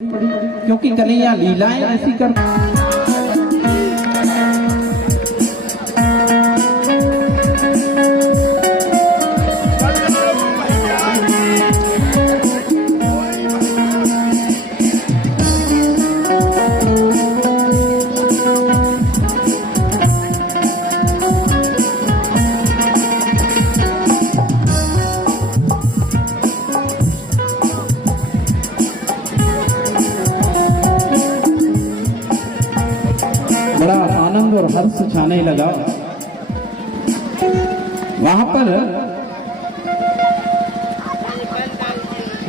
क्योंकि कन्हैया लीलाएं ऐसी कर बड़ा आनंद और हर्ष छाने लगा। वहां पर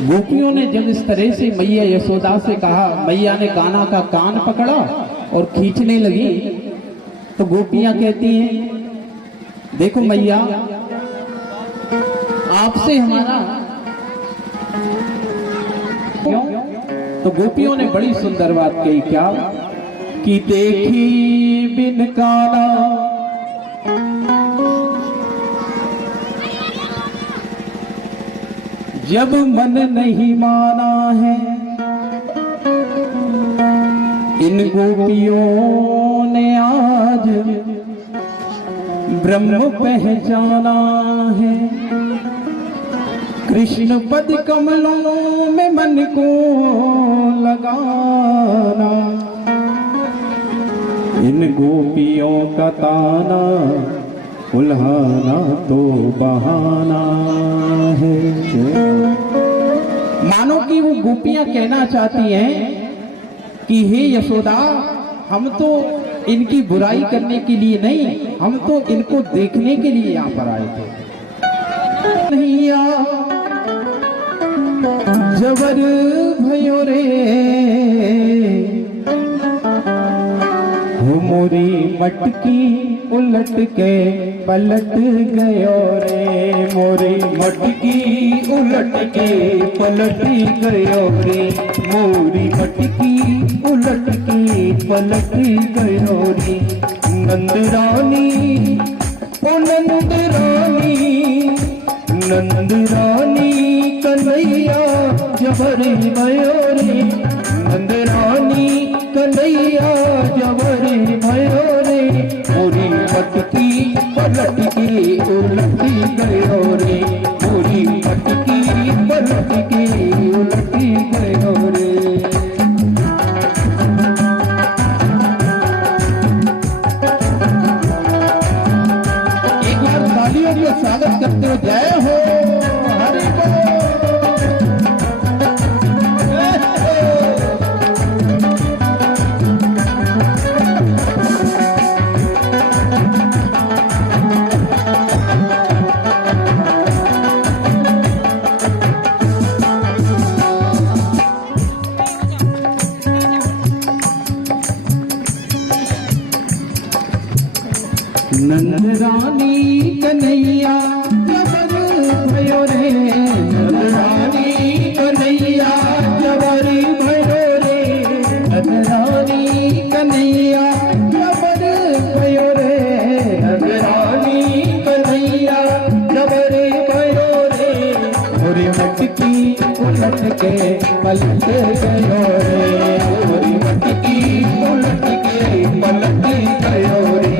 गोपियों ने जब इस तरह से मैया यशोदा से कहा, मैया ने कान्हा का कान पकड़ा और खींचने लगी, तो गोपियां कहती हैं, देखो मैया, आपसे हमारा क्यों? तो गोपियों ने बड़ी सुंदर बात कही, क्या कि देखी बिन काना जब मन नहीं माना है, इन गोपियों ने आज ब्रह्म पहचाना है। कृष्ण पद कमलों में मन को लगाना, इन गोपियों का ताना उल्हाना तो बहाना है। मानो कि वो गोपियां कहना चाहती हैं कि हे यशोदा, हम तो इनकी बुराई करने के लिए नहीं, हम तो इनको देखने के लिए यहाँ पर आए थे। नैया जबर भयो रे मोरी मटकी उलट के पलट गयो रे, मोरी मटकी उलट के पलट गयो रे, मोरी मटकी उलट के पलट गयो रे। नंद रानी ओ नंद रानी, नंद रानी कन्हैया जबर भयो रे, नंद रानी कन्हैया जबर भयो रे, मोरी मटकी पलट के उलट गयो रे, मोरी मटकी पलट के उलट गयो रे। एक बार तालियों का स्वागत करते हो, जय हो हरि बोल। नंद रानी कन्हैया जबर भयो रे, नंद रानी कन्हैया जबर भयो रे, नंद रानी कन्हैया जबर भयो रे, नंद रानी कन्हैया जबर भयो रे, मोरी मटकी उलट के पलट गयो रे, मोरी मटकी उलट के पलट गयो रे।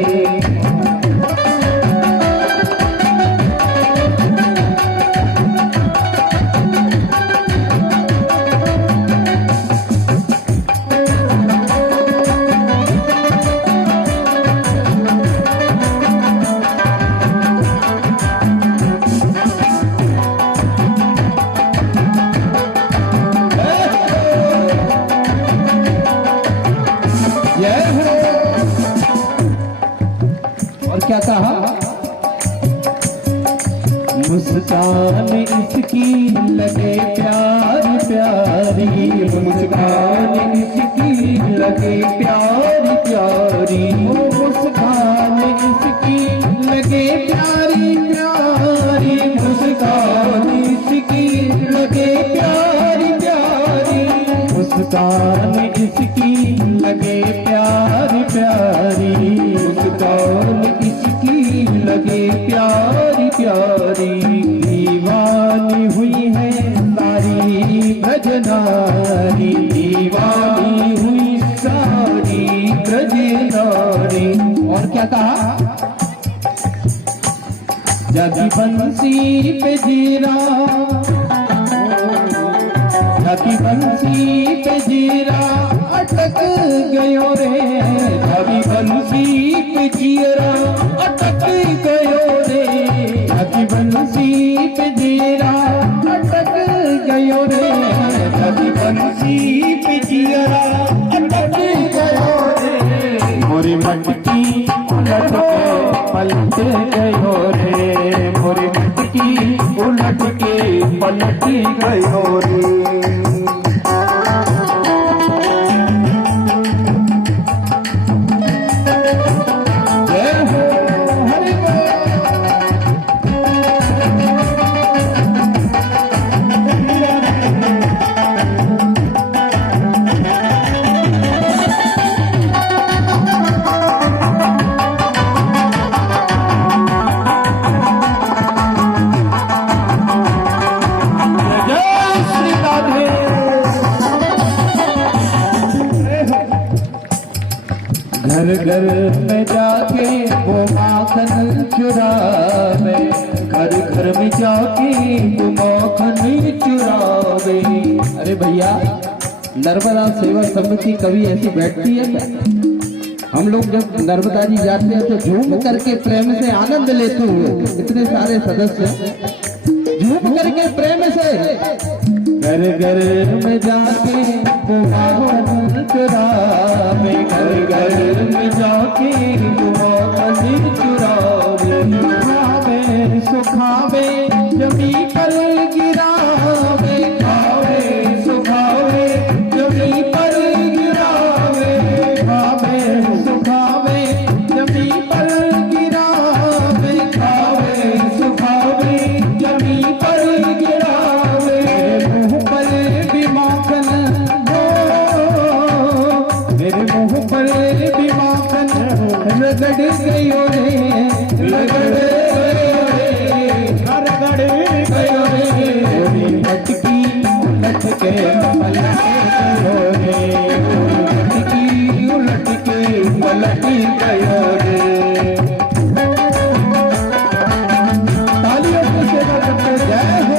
और क्या कहा, मुस्कान इसकी लगे प्यार प्यारी, मुस्कान इसकी लगे प्यार प्यारी, मुस्कान इसकी लगे प्यारी प्यारी, मुस्कान इसकी लगे प्यारी प्यारी, मुस्कान इसकी लगे प्यारी प्यारी, मुस्कान इसकी लगे प्यारी प्यारी। दीवानी हुई है सारी भजनारी दीवानी हुई सारी ब्रज नारी। और क्या कहा? जागी बंसी पे जीरा, जागी बंसी पे जीरा अटक गयो रे, जागी बंसी पे जीरा अटक गयो रे, जागी बंसी पे जीरा अटक गयो रे, जागी बंसी पे जीरा अटक गयो रे। मोरी मटकी उलट के पलट गयो रे, मोरी मटकी उलट के पलट गयो रे। घर घर में जाके वो माखन चुरावे, घर घर में जाके वो माखन चुरावे। अरे भैया, नर्मदा सेवा समिति कभी ऐसी बैठती है क्या? हम लोग जब नर्मदा जी जाते हैं तो झूम करके प्रेम से आनंद लेते हुए, इतने सारे सदस्य झूम करके प्रेम से घर घर में जाके वो माखन चुरावे, घर घर में जाके वो माखन चुरावे। खावे सुखावे जमी पर गिरावे, खावे सुखावे जमी पर गिरावे, खावे सुखावे जमी पर गिरावे, खावे सुखावे जमी पर गिरावे। मुँह पर भी माखन हो, मेरे मुँह पर भी माखन रगड़ गयो रे, रगड़ गयो रे, रगड़ गयो रे। मोरी मटकी उलट के पलट गयो रे, मोरी मटकी उलट के पलट गयो रे। तालियों से सेवा करते जय हो।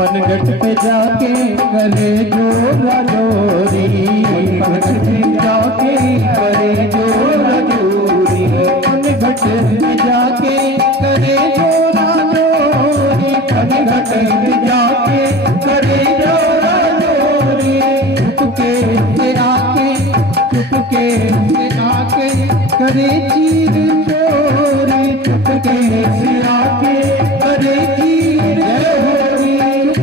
पनघट पे जाके करे जोरा जोरी, पनघट पे जाके करे जोरा जोरी, पनघट पे जाके करे जोरा जोरी, पनघट पे जाके करे जोरा जोरी। चुपके से आके, चुपके से आके करे चीर चोरी, चुपके से आके करे चीर चोरी।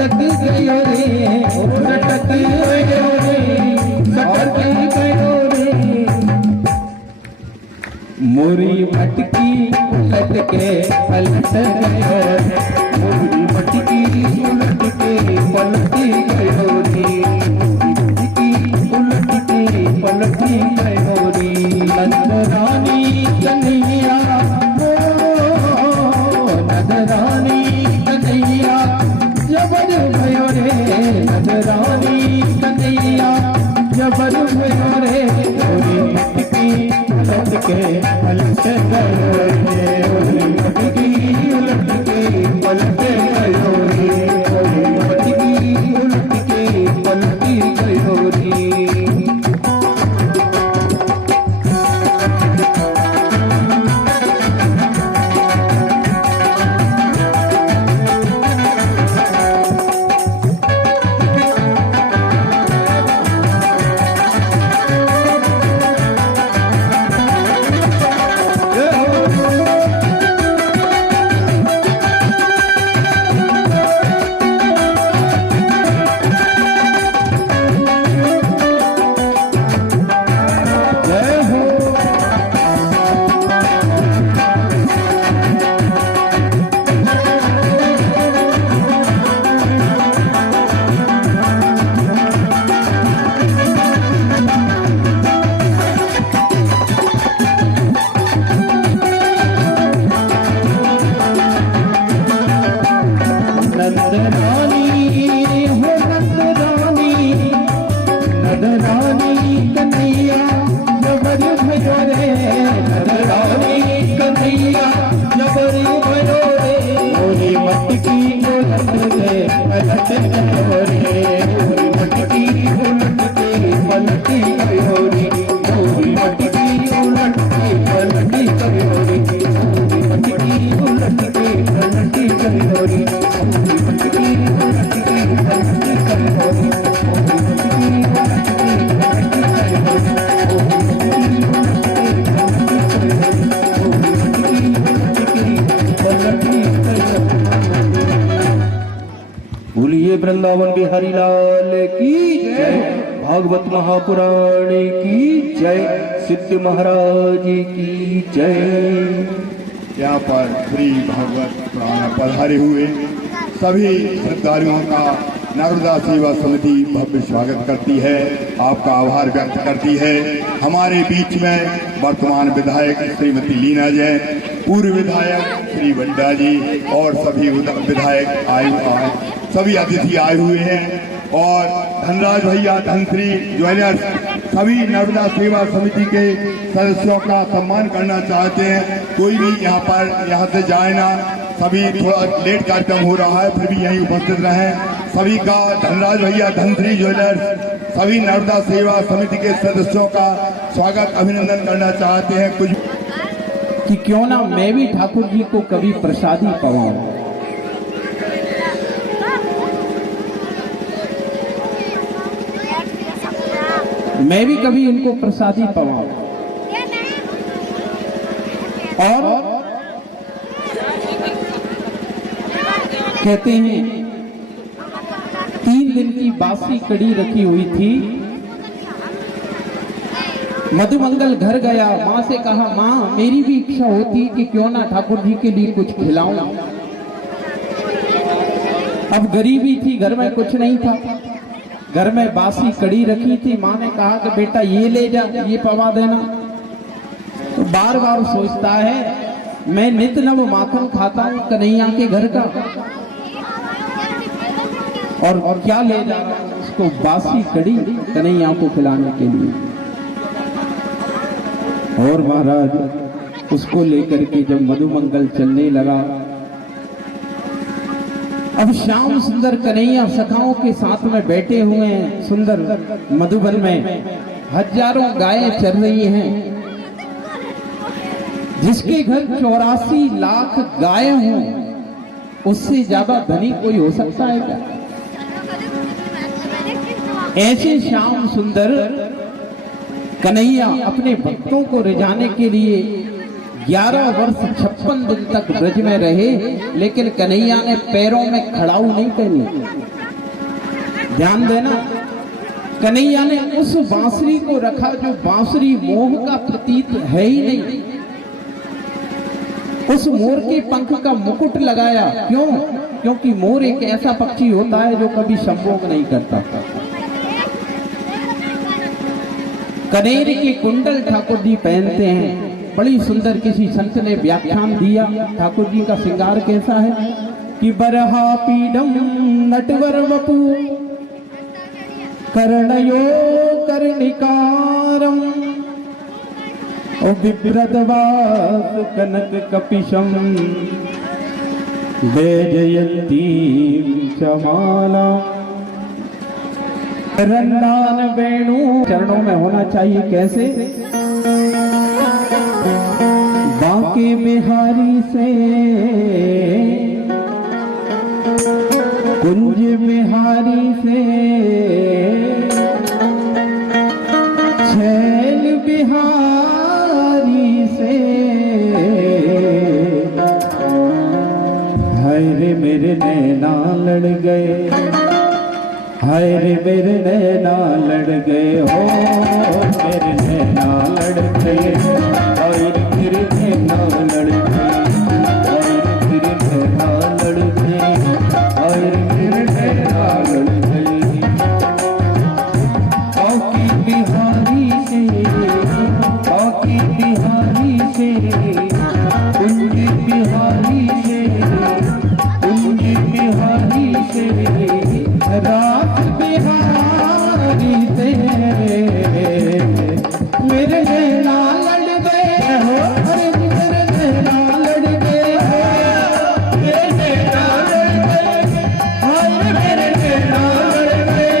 सटक गयो रे, सटक गयो रे, सटक गयो रे। मोरी मटकी उलट के पलट गयो रे, मोरी मटकी उलट के पलट गयो रे, मटकी उलट के पलट गयो रे। नंदरानी कन्हैया, नंदरानी कन्हैया जबर भयो रे, नंदरानी कन्हैया जबर भयो रे। मोरी मटकी उलट के पलट गयो रे, मोरी मटकी उलट के पलट गयो रे, मोरी मटकी उलट के पलट गयो रे। बोलिए वृंदावन बिहारी लाल की जय, भागवत महापुराण की जय, सिद्ध महाराज की जय। यहाँ पर श्री भागवत पुराण पधारे हुए सभी श्रद्धालुओं का नर्मदा सेवा समिति भव्य स्वागत करती है, आपका आभार व्यक्त करती है। हमारे बीच में वर्तमान विधायक श्रीमती लीना जैन, पूर्व विधायक श्री बंडा जी और सभी विधायक सभी अतिथि आए हुए हैं और धनराज भैया धनश्री ज्वेलर्स सभी नर्मदा सेवा समिति के सदस्यों का सम्मान करना चाहते हैं। कोई भी यहाँ से जाए ना, सभी थोड़ा लेट कार्यक्रम हो रहा है, फिर भी यहीं उपस्थित रहें। सभी का धनराज भैया धनश्री ज्वेलर्स सभी नर्मदा सेवा समिति के सदस्यों का स्वागत अभिनंदन करना चाहते हैं। कुछ कि क्यों ना मैं भी ठाकुर जी को कभी प्रसादी पाऊं, मैं भी कभी उनको प्रसादी पाऊं। और कहते हैं 3 दिन की बासी कड़ी रखी हुई थी, मधुमंगल घर गया, माँ से कहा माँ मेरी भी इच्छा होती कि क्यों ना ठाकुर जी के लिए कुछ खिलाऊं। अब गरीबी थी, घर में कुछ नहीं था, घर में बासी कड़ी रखी थी। माँ ने कहा कि बेटा ये ले जा, ये पवा देना। तो बार बार सोचता है मैं नित नव माखन खाता हूँ कन्हैया के घर का, और क्या ले जा रहा हूँ उसको बासी कड़ी कन्हैया को खिलाने के लिए। और महाराज उसको लेकर के जब मधुमंगल चलने लगा, अब श्याम सुंदर कन्हैया सखाओं के साथ में बैठे हुए हैं सुंदर मधुबन में, हजारों गायें चल रही हैं। जिसके घर 84 लाख गायें हों उससे ज्यादा धनी कोई हो सकता है क्या? ऐसे श्याम सुंदर कन्हैया अपने भक्तों को रिझाने के लिए 11 वर्ष 56 दिन तक ब्रज में रहे, लेकिन कन्हैया ने पैरों में खड़ाऊ नहीं पहनी। ध्यान देना, कन्हैया ने उस बांसुरी को रखा जो बांसुरी मोह का प्रतीक है ही नहीं। उस मोर के पंख का मुकुट लगाया, क्यों? क्योंकि मोर एक ऐसा पक्षी होता है जो कभी संभोग नहीं करता। कनेर के कुंडल ठाकुर जी पहनते हैं। बड़ी सुंदर किसी संत ने व्याख्यान दिया ठाकुर जी का श्रृंगार कैसा है कि बरहा पीडम नटवर वपु कर्णयो कर्णिकारम बिभ्रतवास कनक कपिशम वैजयंती चमाला। रंदान वेणु चरणों में होना चाहिए कैसे? बांके बिहारी से कुंज बिहारी से छैल बिहारी से हाय रे मेरे नैना लड़ गए, हाय रे मेरे नैना लड़ गए हो, मेरे नैना लड़ गए, हाय रे मेरे नैना लड़ गए, हाय रे मेरे नैना लड़ गए, हाय रे मेरे नैना लड़ गए। बाकी बिहारी से, बाकी बिहारी से, कुंज बिहारी से, कुंज बिहारी से, रात बिहारी से मेरे नैना लड़ गए हो, अरे मेरे नैना लड़ गए हो, मेरे नैना लड़ गए, हाय मेरे नैना लड़ गए।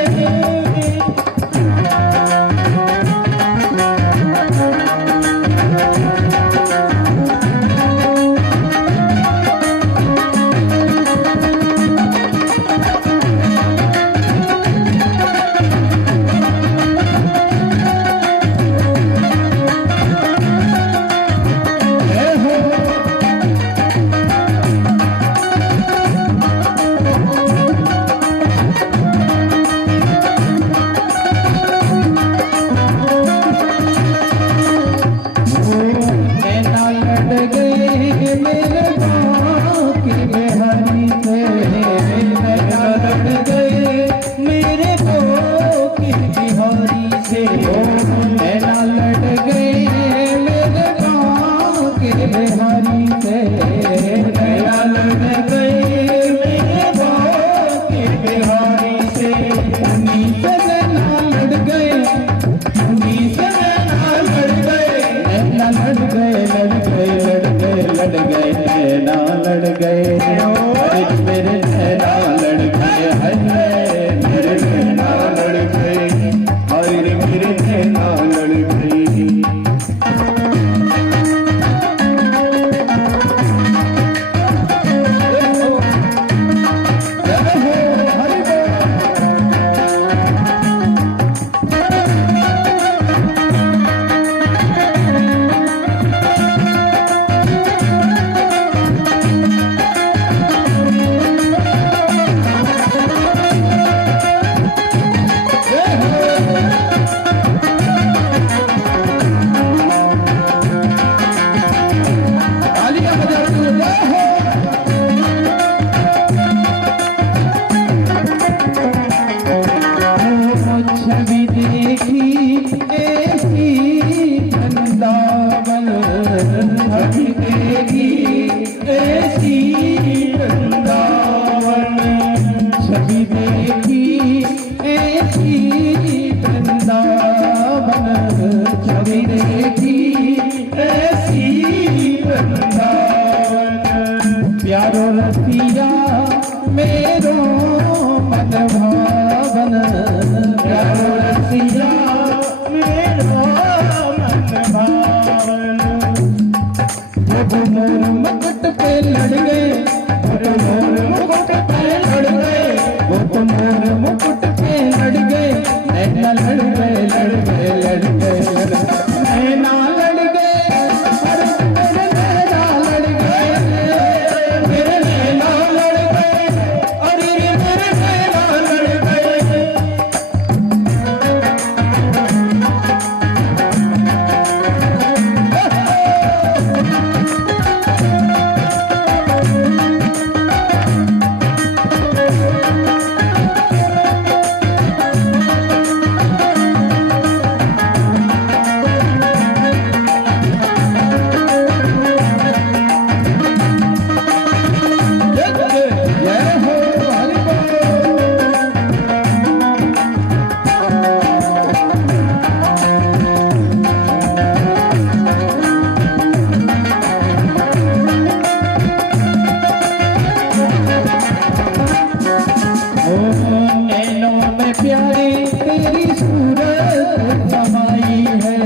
नैनों में प्यारी तेरी सूरत समाई है,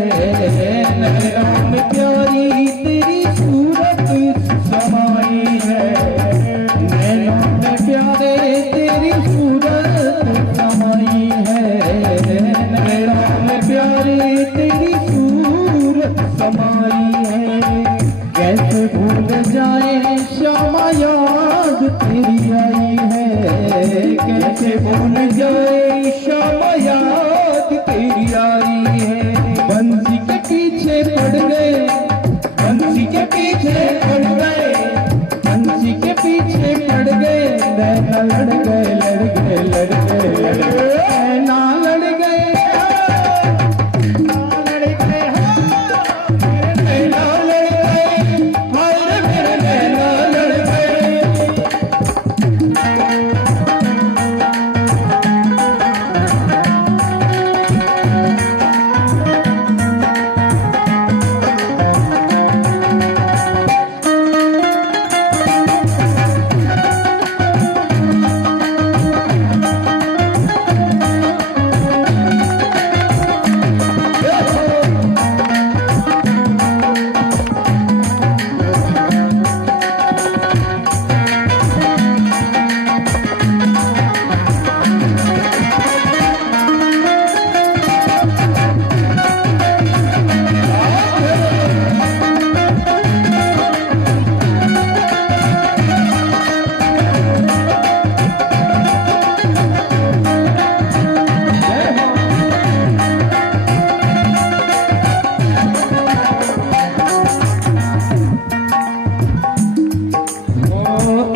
नैनों में प्यारी तेरी सूरत समाई है, नैनों में प्यारे तेरी सूरत समाई है, नैनों में प्यारी तेरी सूरत समाई है। कैसे भूल जाए श्यामा याद तेरी आई है, कैसे भूल जाए श्यामा याद तेरी आई है। बंसी के पीछे पड़ गए, बंसी के पीछे पड़ गए, बंसी के पीछे पड़ गए, नैना लड़ गए लड़ गए लड़ गए लड़ गए, नैना लड़ गए लड़ गए, नैना लड़ गए, हाय मेरे नैना लड़ गए।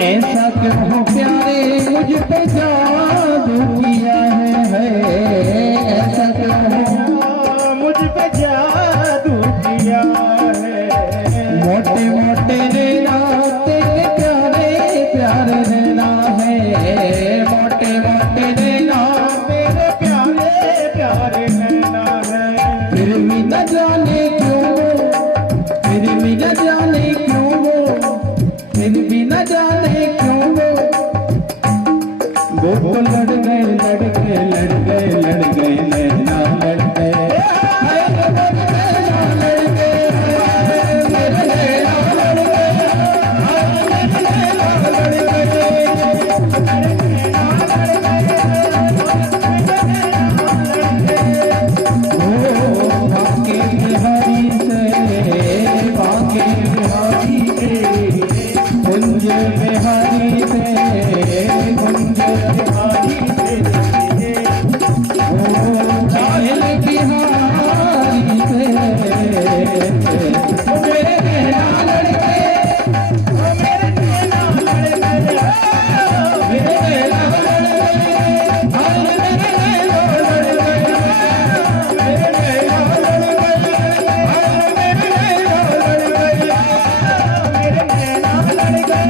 ऐसा क्यों प्यारे मुझ पे जादू किया है, ऐसा क्यों मुझ पे जादू किया है। मोटे मोटे नैना तेरे प्यारे प्यारे नैना है, मोटे मोटे नैना मेरे प्यारे प्यारे नैना है। फिर भी न जाने क्यों, फिर भी न जाने क्यों, फिर भी न जाने क्यों वो तो लड़ गए लड़ गए लड़ गए लड़ गए, नैना लड़ गए, नैना लड़ गए, मेरे नैना लड़ गए, नैना लड़ गए, ओ भागे बिहारी से, भागे बिहारी से, कुंज बिहारी से, कुंज बिहारी से, ओ चाहल बिहारी से, मेरे नैना लड़ गए, मेरे नैना लड़ गए, मेरे नैना लड़ गए, मेरे नैना लड़ गए, मेरे नैना लड़ गए, मेरे नैना लड़ गए, मेरे नैना लड़ गए,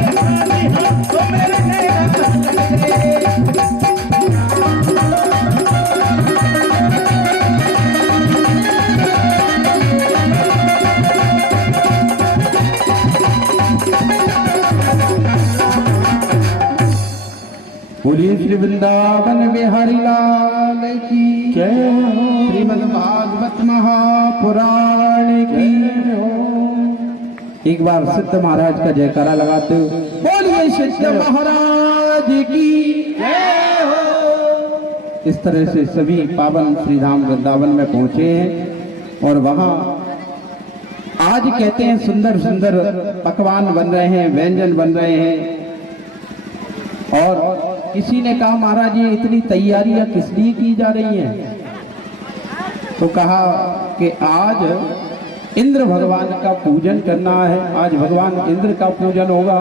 तो मेरे नैना लड़ गए। बोलिए श्री वृंदावन बिहारी लाल की जय हो, श्रीमद् भागवत महापुराण की जय हो। एक बार सिद्ध महाराज का जयकारा लगाते हो, बोलिए सिद्ध महाराज की जय हो। इस तरह से सभी पावन श्री धाम वृंदावन में पहुंचे हैं और वहां आज कहते हैं सुंदर सुंदर पकवान बन रहे हैं, व्यंजन बन रहे हैं। और किसी ने कहा महाराज ये इतनी तैयारियां किस लिए की जा रही हैं? तो कहा कि आज इंद्र भगवान का पूजन करना है, आज भगवान इंद्र का पूजन होगा।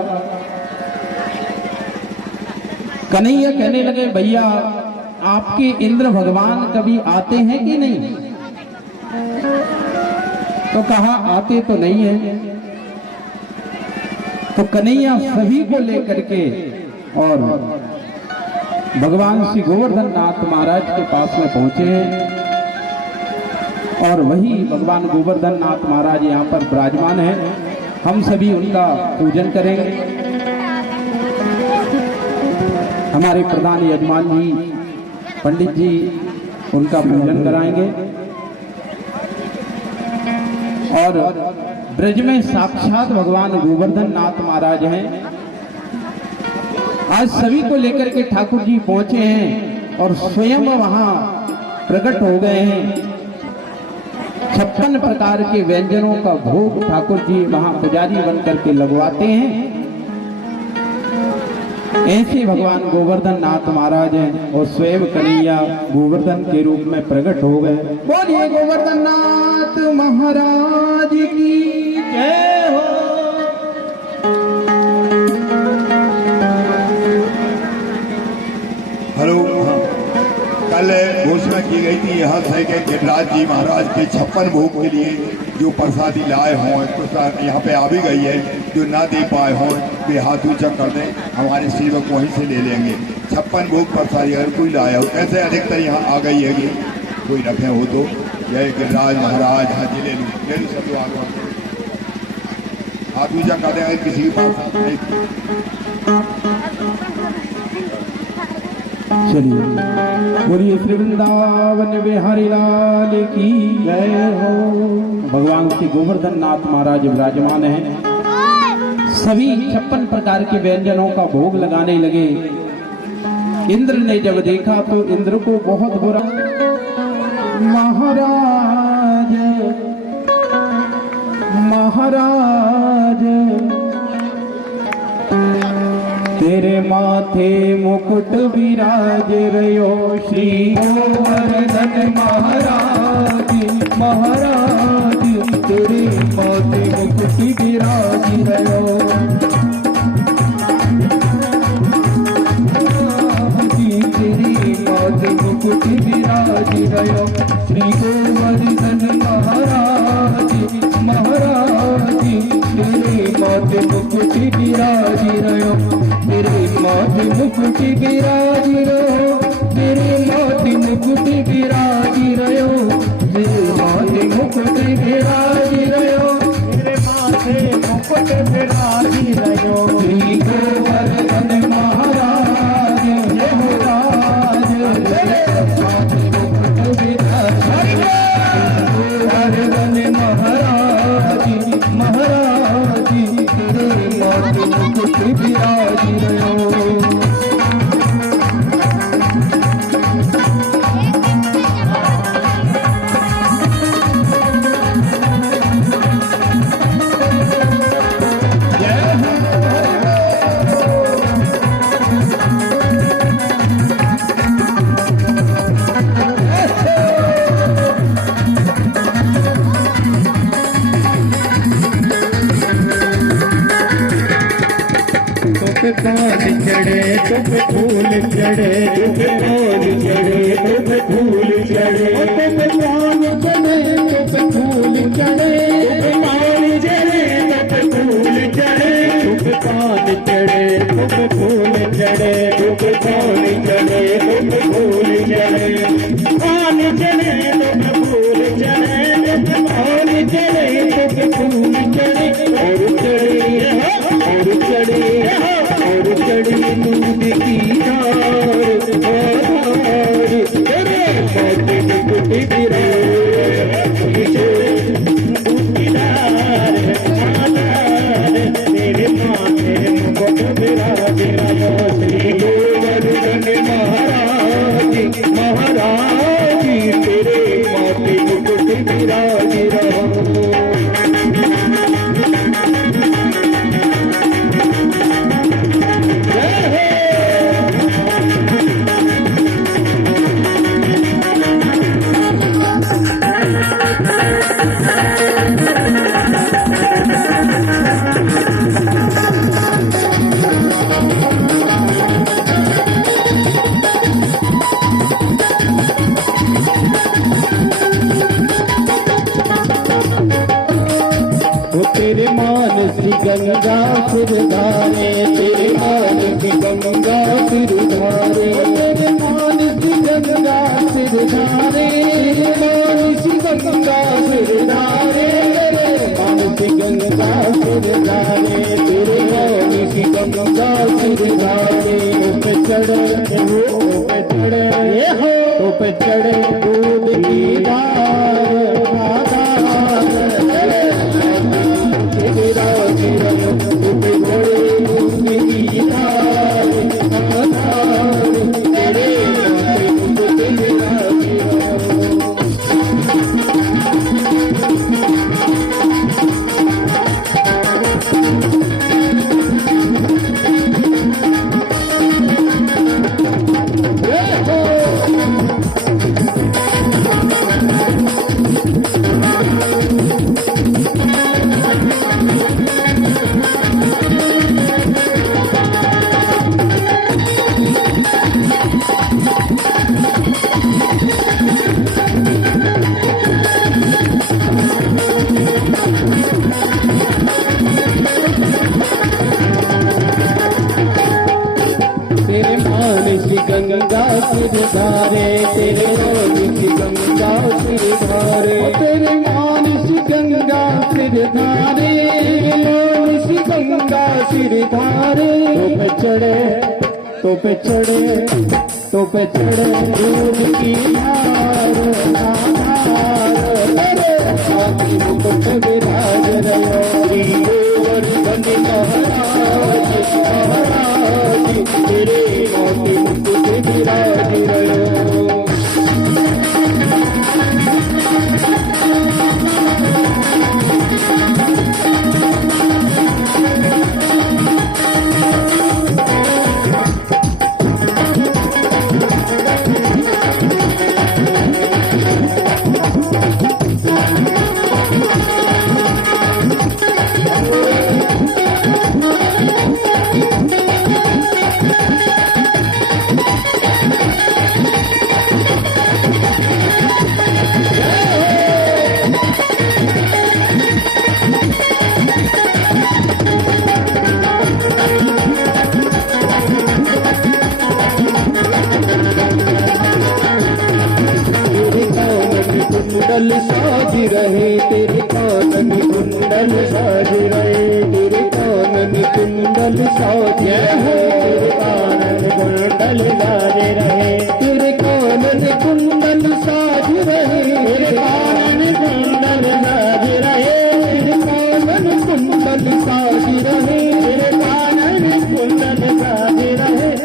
कन्हैया कहने लगे भैया आपके इंद्र भगवान कभी आते हैं कि नहीं? तो कहा आते तो नहीं है। तो कन्हैया सभी को लेकर के और भगवान श्री गोवर्धन नाथ महाराज के पास में पहुंचे हैं और वही भगवान गोवर्धन नाथ महाराज यहाँ पर विराजमान हैं। हम सभी उनका पूजन करेंगे। हमारे प्रधान यजमान जी पंडित जी उनका पूजन कराएंगे और ब्रज में साक्षात भगवान गोवर्धन नाथ महाराज हैं। आज सभी को लेकर के ठाकुर जी पहुंचे हैं और स्वयं वहां प्रकट हो गए हैं। 56 प्रकार के व्यंजनों का भोग ठाकुर जी वहां पुजारी बन करके लगवाते हैं। ऐसे भगवान गोवर्धन नाथ महाराज हैं और स्वयं कन्हैया गोवर्धन के रूप में प्रकट हो गए। बोलिए गोवर्धन नाथ महाराज की जय हो। हेलो, कल घोषणा की गई थी यहाँ से कि गिरिराज जी महाराज के 56 भोग के लिए जो प्रसादी लाए हों कुछ यहाँ पे आ भी गई है। जो ना दे पाए हों वे हाथ ऊंचा कर दें, हमारे सेवक वहीं से ले लेंगे। 56 भोग प्रसादी अगर कोई लाया हो, कैसे अधिकतर यहाँ आ गई है कि कोई रखे हो तो जय गिरिराज महाराज। हाँ जी, ले लूँ सब लोग आगे हाथ ऊंचा कर दें अगर किसी के पास नहीं। चलिए बोलिए श्री वृंदावन बिहारी लाल की जय हो। भगवान श्री गोवर्धन नाथ महाराज विराजमान हैं। सभी 56 प्रकार के व्यंजनों का भोग लगाने लगे। इंद्र ने जब देखा तो इंद्र को बहुत बुरा, महाराज महाराज तेरे माथे मुकुट विराज रयो श्री गोवर्धन महाराज महाराज तेरे माथे मुकुट विराज रयो तेरे माथे मुकुट विराज रयो श्री गोवर्धन महाराज महाराज तेरे माथे मुकुट विराज रयो तेरे माथे मुकुट विराज रहो तेरे माथे मुकुट विराज रहो तेरे माथे मुकुट विराज रहो तेरे माथे मुकुट विराज रहो श्री गोवर्धन महाराज महाराज तेरे माथे मुकुट विराज गोवर्धन महाराज महाराज तेरे माथे मुकुट विराज रहो। चढ़े तुम फूल चढ़े तुम फूल चढ़े तुम फूल चढ़े तुम पान चढ़े तुम फूल चढ़े तुम पान चढ़े तुम फूल चढ़े तुम पान चढ़े तुम फूल चढ़े तुम पान चढ़े तुम फूल चढ़े पान चढ़े तुम फूल चढ़े तुम पान चढ़े तुम फूल चढ़े और चढ़े और चढ़ी दूध की धार तेरे माथे मुकुट विराज तेरे माथे मुकुट विराज श्री गोवर्धन महाराज महाराज तेरे माथे मुकुट विराज तेरे मानसी गंगा सिरधारे तेरे मानसी गंगा सिरधारे तेरे मानसी गंगा सिरधारे मानसी गंगा सिरधारे मानसी गंगा सिरधारे तेरे मानसी गंगा सिरधारे चढ़े तो पे चढ़े ये हो तो पे चढ़े दूध की धार आधार चढ़े तेरा तेरा तो पे चढ़े दूध की धार आधार तेरे तो तेरा गंगा सिर धारे तेरे मानस गंगा सिर धारे तेरे मानस गंगा सिर धारे मानस गंगा सिर धारे तो पे चढ़े दूध की धार आधार मुकुट विराज रहे बन महाराज महाराज तेरे मुकुट विराज रहे कुंडल साज रहे तेरे कानन कुंडल साज रहे तेरे कानन कुंडल साज रहे तेरे कानन कुंडल साज रहे तेरे कानन कुंडल साज रहे तेरे कानन कुंडल साज रहे तेरे कानन कुंडल साज रहे तेरे कानन कुंडल साज रहे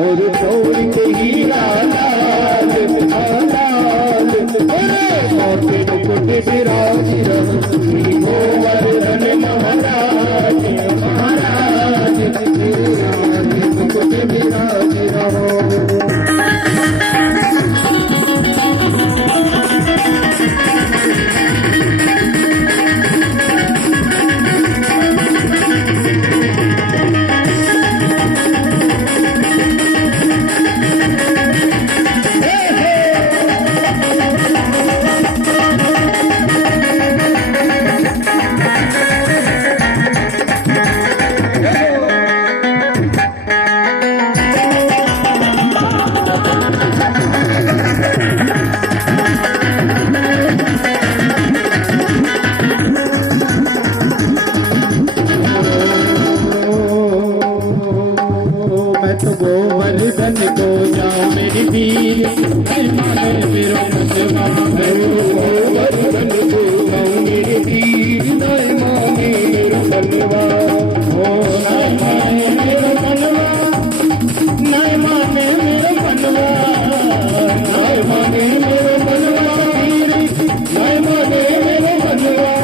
और तोड़ के हीरा लाल लाल तेरे मुकुट विराज रहे गोवर्धन महाराज महाराज तेरे मुकुट विराज रहो गोवर्धन को जाओ मेरी वीर माने मेरो मतवा गोवर्धन को जाओ मेरी वीर माने मेरो मतवा ओ नाय माने मेरो मनवा नाय माने मेरो मनवा नाय माने मेरो मनवा वीर नाय माने मेरो मनवा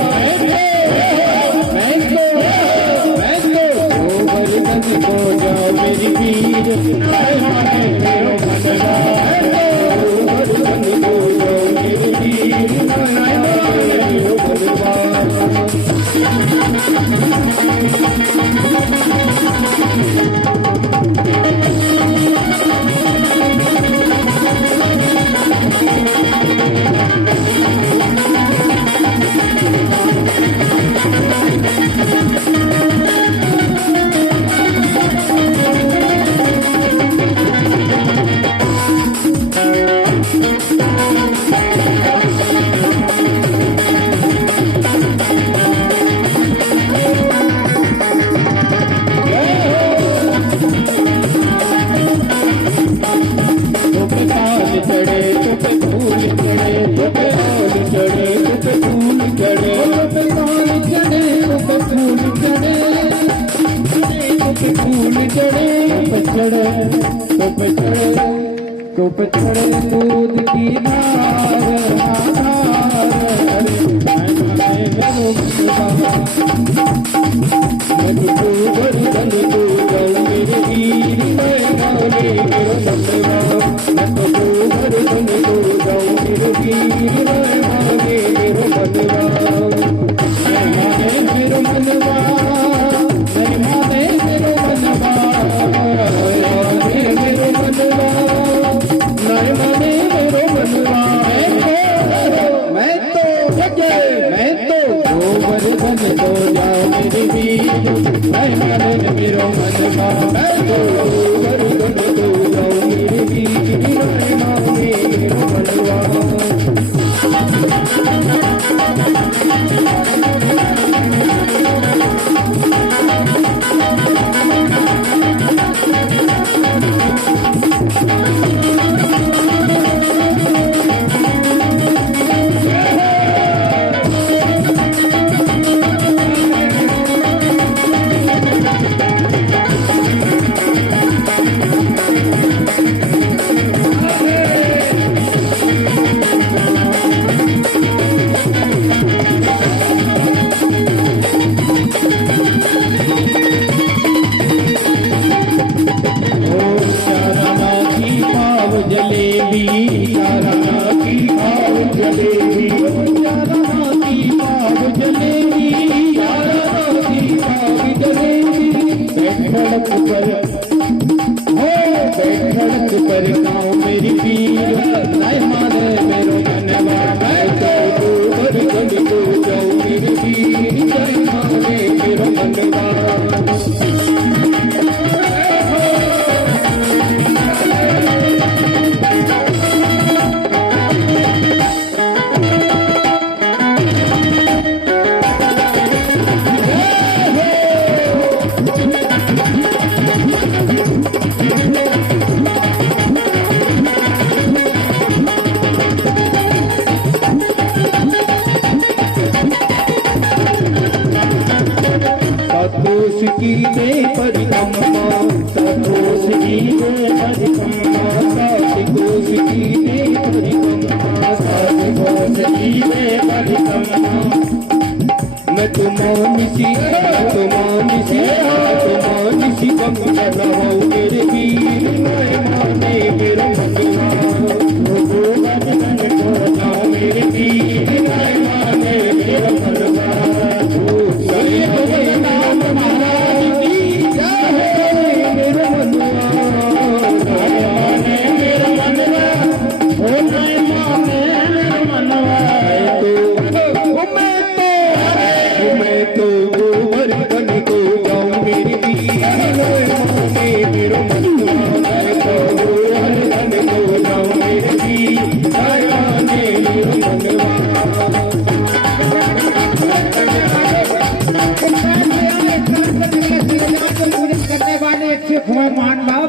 गोवर्धन को जाओ मेरी वीर नाय माने मेरो मनवा गोवर्धन को जाओ मेरी वीर नाय माने मेरो मनवा चढ़े कुप चढ़े दूध की धार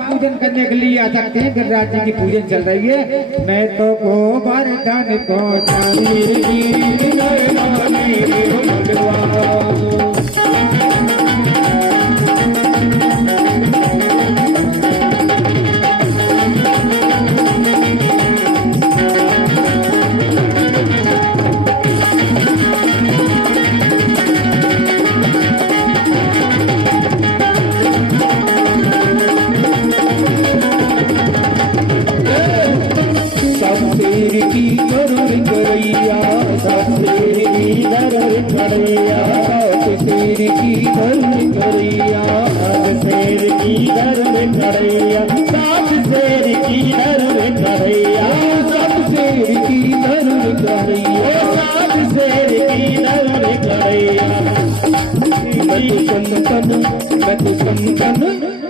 पूजन करने के लिए आ सकते हैं। गिरिराज जी की पूजन चल रही है। मैं तो गोवर्धन को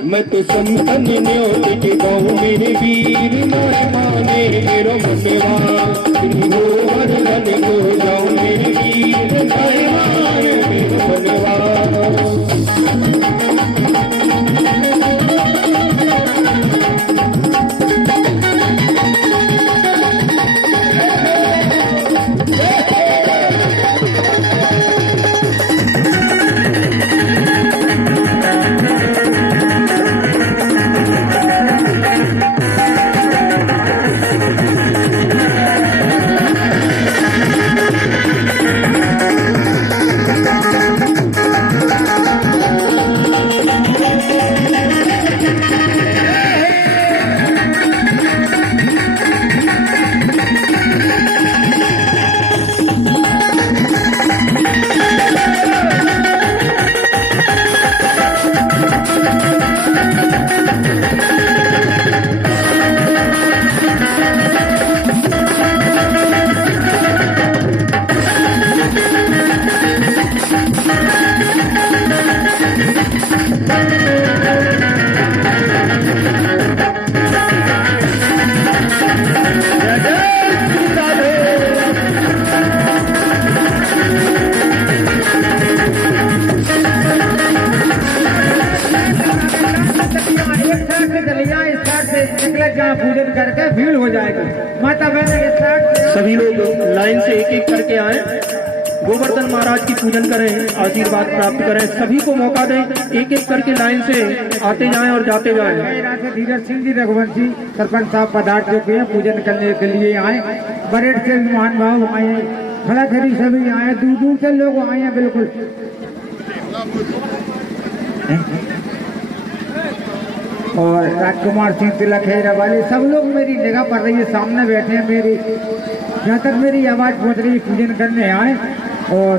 मैं तो संतन न्योत के गाँव मेरे वीर माने मेरो मनवा गोवर्धन को जाऊँ मेरे वीर माने मेरो मनवा। पूजन करके भीड़ हो जाएगी। माता बहन सभी लोग लाइन से एक एक करके आए, गोवर्धन महाराज की पूजन करें, आशीर्वाद प्राप्त करें। सभी को मौका दें, एक एक करके लाइन से आते जाएं और जाते जाएं। धीरज सिंह जी रघुवंशी सरपंच साहब पधार चुके हैं, पूजन करने के लिए आए। बरेड से महानुभाव आए हैं, खड़ा खड़ी सभी आए, दूर दूर से लोग आए हैं। बिल्कुल और राजकुमार सिंह तिलक है वाले सब लोग मेरी निगाह पड़ रही है, सामने बैठे हैं। मेरी जहाँ तक मेरी आवाज पहुंच रही है, पूजन करने आए और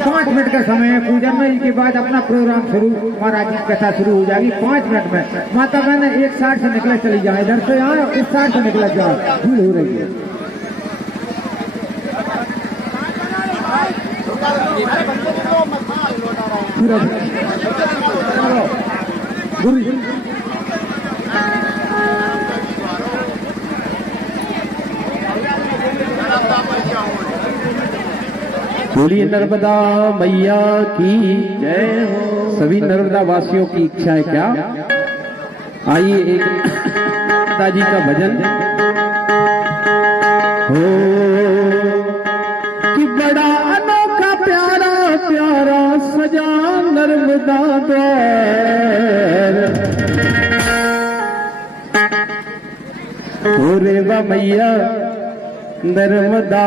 5 मिनट का समय है पूजन में। इसके बाद अपना प्रोग्राम शुरू, महाराज की कथा शुरू हो जाएगी 5 मिनट में। माता बहन एक साइड से निकले चली जाए, इधर से आए उस साइड से निकले जाए, भीड़ हो रही है। बोलिए नर्मदा मैया की जय हो। सभी नर्मदा वासियों की इच्छा है क्या? आइए एक पिताजी का भजन हो कि बड़ा अनोखा प्यारा प्यारा सजा नर्मदा द्वार हो रे वा मैया नर्मदा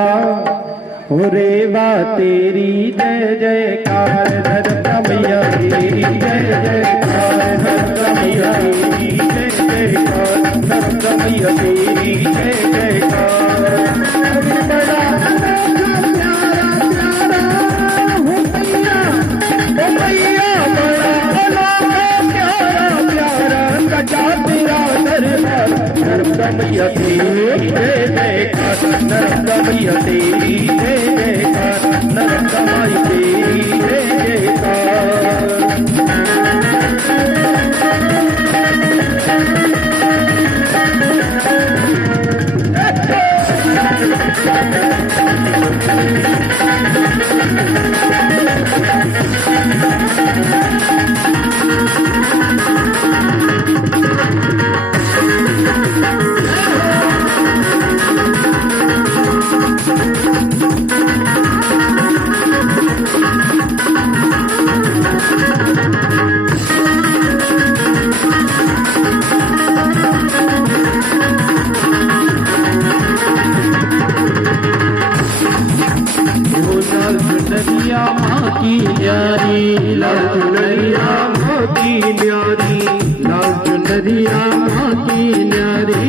हो रे वा तेरी जय जयकार, नर्मदा मैया तेरी जय जयकार, नर्मदा मैया तेरी जय जयकार, नर्मदा मैया तेरी जय जयकार। बड़ा अनोखा प्यारा प्यारा हो मैया, ओ मैया बड़ा अनोखा प्यारा प्यारा सजा तेरा दरबार, नर्मदा मैया तेरी जय जयकार, नर्मदा मैया तेरी जय जयकार, नर्मदा माई तेरी जय जयकार। चुनरिया माँ की न्यारी, लाल चुनरिया माँ की न्यारी, लाल चुनरिया माँ की न्यारी,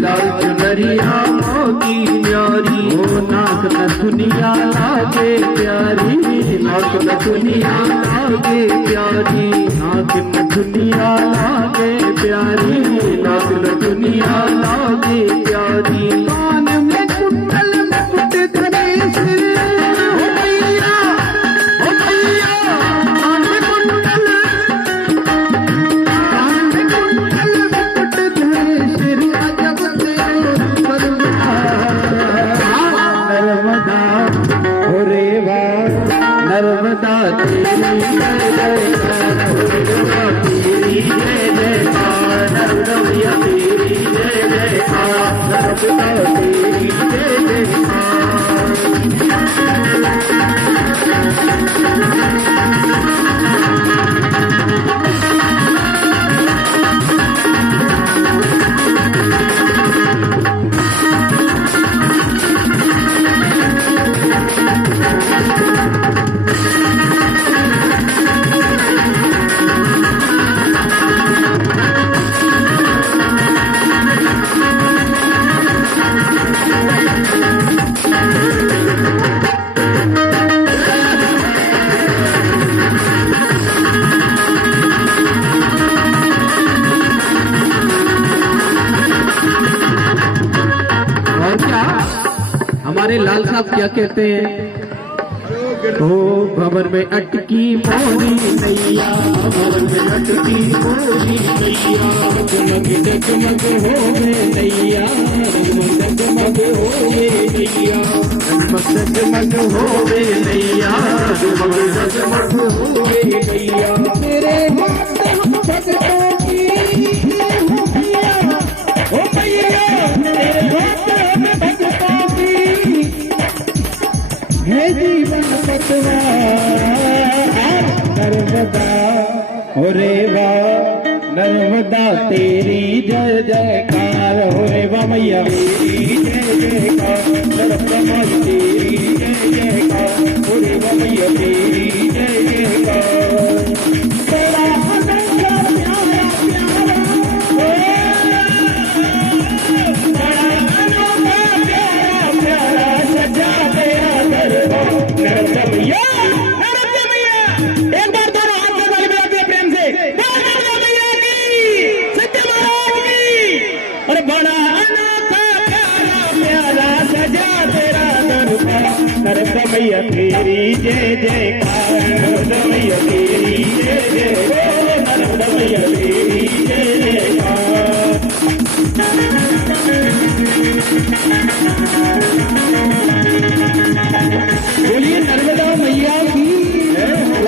लाल चुनरिया माँ की न्यारी। ओ नाक न दुनिया लागे प्यारी, नाक न दुनिया लागे प्यारी, नाक न दुनिया लागे प्यारी, नाक न दुनिया लागे प्यारी। कान में कुंडल मुकुट धनेश, नर्मदा तेरी जय जयकार, तेरी जय जयकार, नर्मदा मैया तेरी जय जयकार, नर्मदा तेरी जय जयकार। हमारे लाल साहब क्या कहते हैं? हो भंवर में अटकी मोरी नैया, भंवर में अटकी मोरी नैया, जगमग जगमग होवे नैया, जगमग जगमग होवे नैया, जगमग जगमग होवे नैया, जगमग जगमग होवे नैया। तेरे हाथ भगतों की ओ मैया, तेरे हाथ भगतों की है जीवन पतवार। नर्मदा हो रे वाह, नर्मदा तेरी जय जयकार, हो रे वाह मैया मेरी जय जयकार, नर्मदा माई तेरी जय जयकार, हो रे वाह मैया तेरी जय जयकार। तेरा अनंगा प्यारा प्यारा, बड़ा अनोखा प्यारा प्यारा सजा तेरा दरबार। नर्मदा मैया, नर्मदा मैया, एक बार दोनों हाथ में ताली बजाते हैं प्रेम से। नर्मदा मैया की, सत्य महाराज की। और बड़ा अनोखा प्यारा प्यारा सजा तेरा दरबार। नर्मदा मैया तेरी जय जयकार, नर्मदा मैया तेरी जय जयकार, नर्मदा मैया तेरी जय जयकार। बोलिए नर्मदा मैया की जय हो।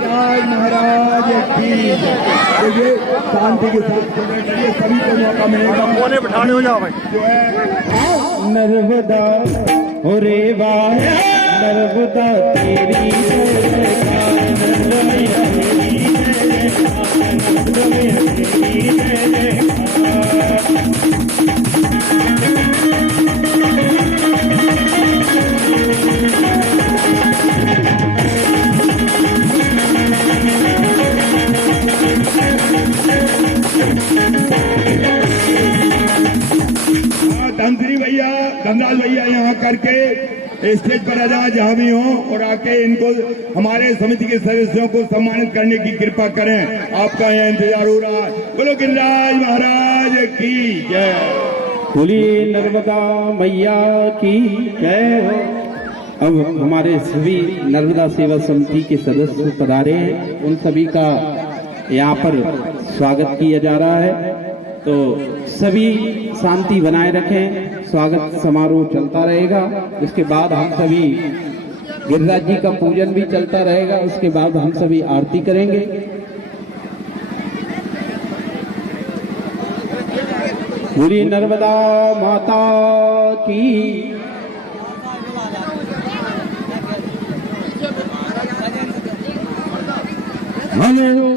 जय महाराज की जय। देखिए शांति के साथ बैठिए, सभी को मौका मिलेगा। कोने बिठाने हो जाओ भाई। जो है नर्मदा हो रे वाह, नर्मदा तेरी जय जयकार, नर्मदा मैया तेरी जय जयकार, नर्मदा मैया तेरी जय धनश्री भैया, धनराज भैया यहाँ करके स्टेज पर आ जाए जहाँ भी हो, और आके इनको हमारे समिति के सदस्यों को सम्मानित करने की कृपा करें। आपका यहाँ इंतजार हो रहा है। बोलो गिरिराज महाराज की जय। बोलिए नर्मदा मैया की जय हो। अब हमारे सभी नर्मदा सेवा समिति के सदस्य पधारे हैं, उन सभी का यहाँ पर स्वागत किया जा रहा है। तो सभी शांति बनाए रखें, स्वागत समारोह चलता रहेगा। उसके बाद हम सभी गिरिराज जी का पूजन भी चलता रहेगा, उसके बाद हम सभी आरती करेंगे। पूरी नर्मदा माता की हमें